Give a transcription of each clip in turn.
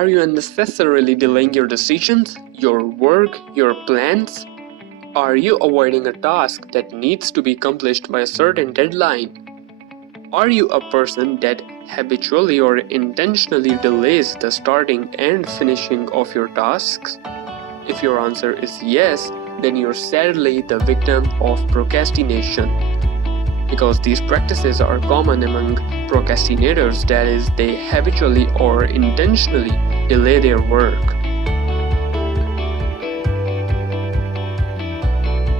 Are you unnecessarily delaying your decisions, your work, your plans? Are you avoiding a task that needs to be accomplished by a certain deadline? Are you a person that habitually or intentionally delays the starting and finishing of your tasks? If your answer is yes, then you're sadly the victim of procrastination. Because these practices are common among procrastinators, that is, they habitually or intentionally delay their work.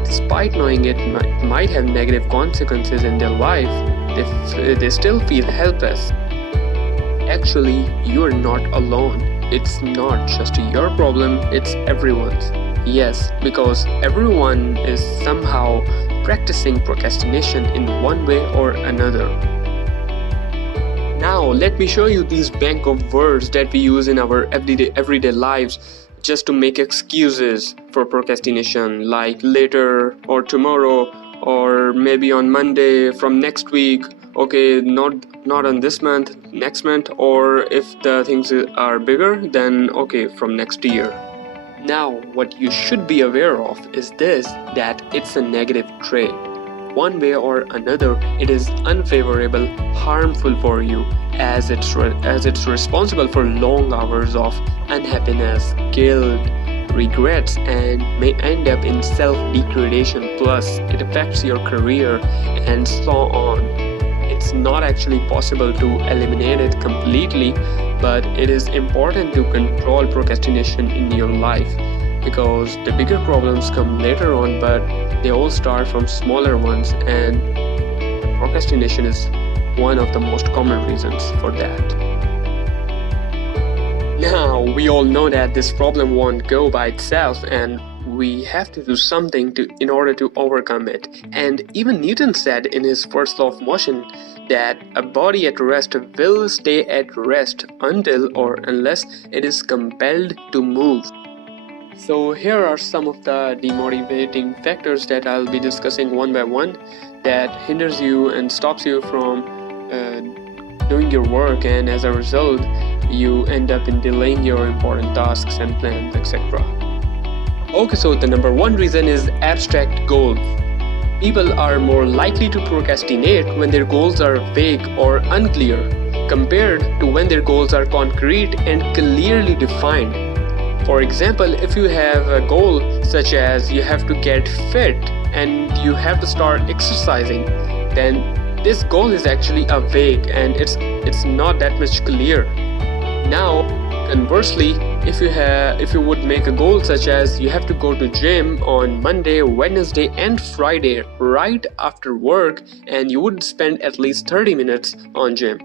Despite knowing it might have negative consequences in their life, they still feel helpless. Actually, you're not alone. It's not just your problem, it's everyone's. Yes, because everyone is somehow practicing procrastination in one way or another. Now, let me show you these bank of words that we use in our everyday lives just to make excuses for procrastination, like later or tomorrow or maybe on Monday from next week. Okay, not on this month, next month, or if the things are bigger, then okay, from next year. Now, what you should be aware of is this, that it's a negative trait. One way or another, it is unfavorable, harmful for you, as it's responsible for long hours of unhappiness, guilt, regrets, and may end up in self-degradation. Plus, it affects your career and so on. It's not actually possible to eliminate it completely, but it is important to control procrastination in your life, because the bigger problems come later on, but they all start from smaller ones, and procrastination is one of the most common reasons for that. Now, we all know that this problem won't go by itself, and we have to do something in order to overcome it. And even Newton said in his first law of motion that a body at rest will stay at rest until or unless it is compelled to move. So here are some of the demotivating factors that I'll be discussing one by one that hinders you and stops you from doing your work, and as a result you end up in delaying your important tasks and plans, etc. Okay, so the number one reason is abstract goals. People are more likely to procrastinate when their goals are vague or unclear compared to when their goals are concrete and clearly defined. For example, if you have a goal such as you have to get fit and you have to start exercising, then this goal is actually a vague and it's not that much clear. Now, conversely, if you would make a goal such as you have to go to gym on Monday, Wednesday and Friday right after work, and you would spend at least 30 minutes on gym.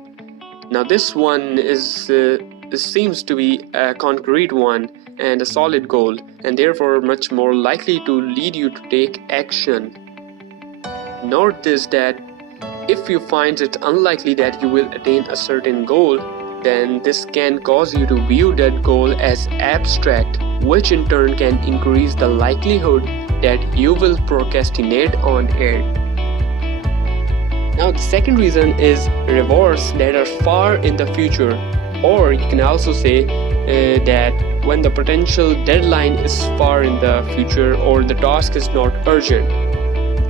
Now this one seems to be a concrete one and a solid goal, and therefore much more likely to lead you to take action. Note this, that if you find it unlikely that you will attain a certain goal, then this can cause you to view that goal as abstract, which in turn can increase the likelihood that you will procrastinate on it. Now the second reason is rewards that are far in the future, or you can also say that when the potential deadline is far in the future or the task is not urgent.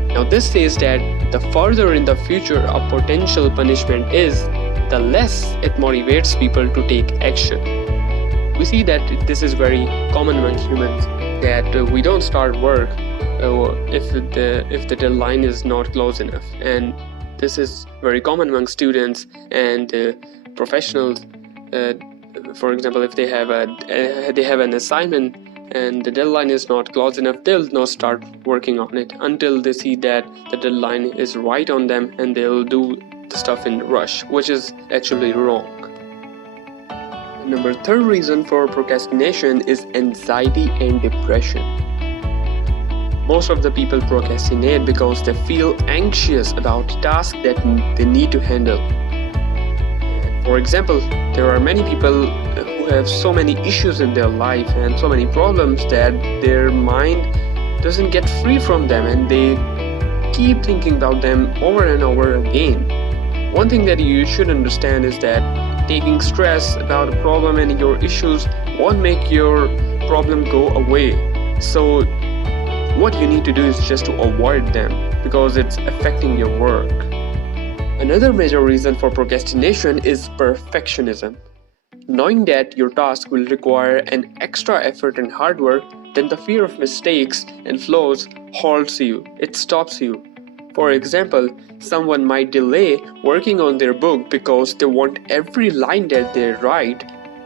Now this says that the further in the future a potential punishment is, the less it motivates people to take action. We see that this is very common among humans, that we don't start work if the deadline is not close enough, and this is very common among students and professionals. For example, if they have an assignment and the deadline is not close enough, they'll not start working on it until they see that the deadline is right on them, and they'll do the stuff in rush, which is actually wrong. The third reason for procrastination is anxiety and depression. Most of the people procrastinate because they feel anxious about tasks that they need to handle. For example, there are many people who have so many issues in their life and so many problems that their mind doesn't get free from them, and they keep thinking about them over and over again. One thing that you should understand is that taking stress about a problem and your issues won't make your problem go away. So what you need to do is just to avoid them because it's affecting your work. Another major reason for procrastination is perfectionism. Knowing that your task will require an extra effort and hard work, then the fear of mistakes and flaws halts you, it stops you. For example, someone might delay working on their book because they want every line that they write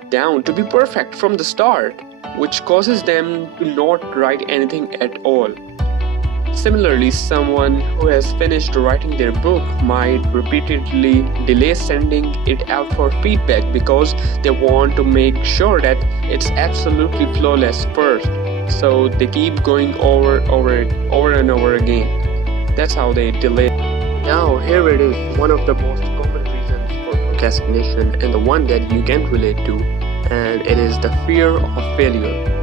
down to be perfect from the start, which causes them to not write anything at all. Similarly, someone who has finished writing their book might repeatedly delay sending it out for feedback because they want to make sure that it's absolutely flawless first. So they keep going over and over again. That's how they delay. Now, here it is, one of the most common reasons for procrastination and the one that you can relate to, and it is the fear of failure.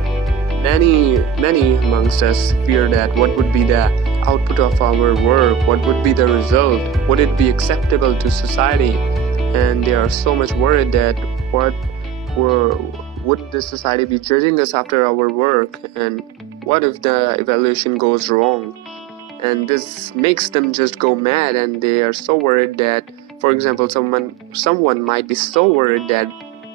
Many amongst us fear that what would be the output of our work, what would be the result, would it be acceptable to society, and they are so much worried that would the society be judging us after our work, and what if the evaluation goes wrong. And this makes them just go mad, and they are so worried that, for example, someone might be so worried that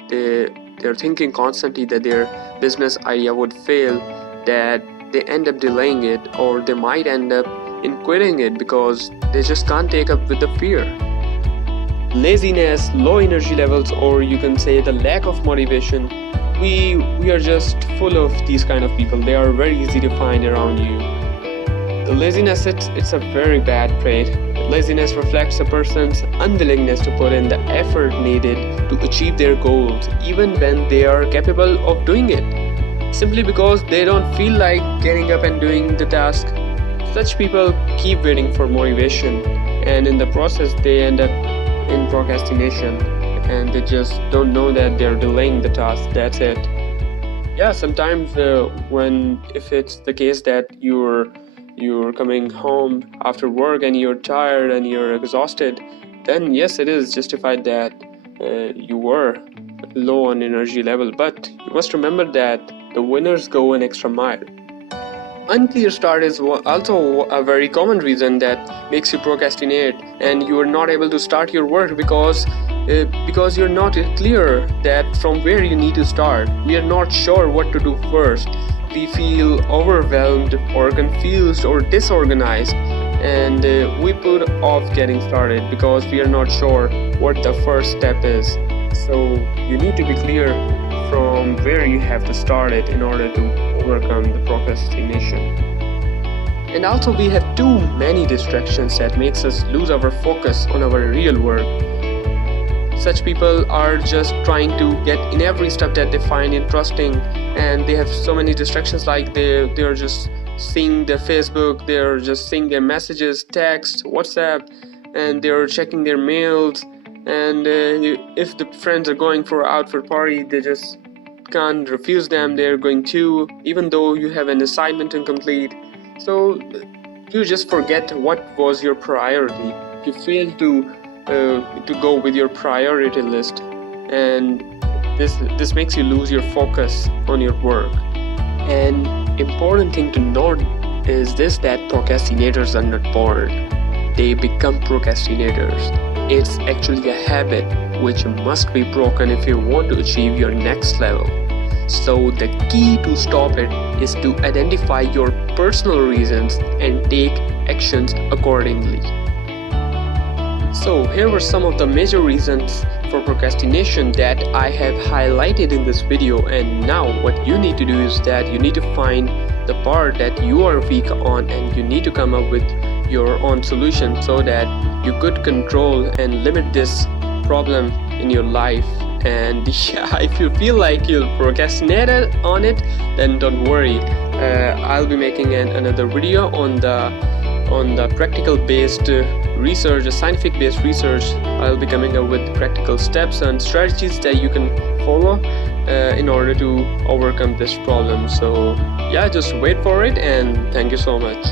they're thinking constantly that their business idea would fail, that they end up delaying it, or they might end up in quitting it because they just can't take up with the fear. Laziness, low energy levels, or you can say the lack of motivation, we are just full of these kind of people. They are very easy to find around you. The laziness, it's a very bad trait. Laziness reflects a person's unwillingness to put in the effort needed to achieve their goals, even when they are capable of doing it, simply because they don't feel like getting up and doing the task. Such people keep waiting for motivation, and in the process they end up in procrastination, and they just don't know that they're delaying the task. That's it. Yeah, sometimes if it's the case that you're coming home after work and you're tired and you're exhausted, then yes, it is justified that you were low on energy level. But you must remember that the winners go an extra mile. Unclear start is also a very common reason that makes you procrastinate, and you are not able to start your work because you're not clear that from where you need to start. We are not sure what to do first. We feel overwhelmed or confused or disorganized, and we put off getting started because we are not sure what the first step is. So you need to be clear from where you have to start it in order to overcome the procrastination. And also, we have too many distractions that makes us lose our focus on our real work. Such people are just trying to get in every step that they find interesting, and they have so many distractions, like they're just seeing their Facebook, they're just seeing their messages, text, WhatsApp, and they're checking their mails, and if the friends are going out for a party, they just can't refuse them. They're going to, even though you have an assignment to complete. So you just forget what was your priority. You fail to go with your priority list, and this makes you lose your focus on your work. An important thing to note is this, that procrastinators are not born, they become procrastinators. It's actually a habit which must be broken if you want to achieve your next level. So the key to stop it is to identify your personal reasons and take actions accordingly. So here were some of the major reasons for procrastination that I have highlighted in this video, and now what you need to do is that you need to find the part that you are weak on, and you need to come up with your own solution so that you could control and limit this problem in your life. And yeah, if you feel like you'll procrastinate on it, then don't worry. I'll be making another video on the practical based research, scientific based research. I'll be coming up with practical steps and strategies that you can follow in order to overcome this problem. So yeah, just wait for it, and thank you so much.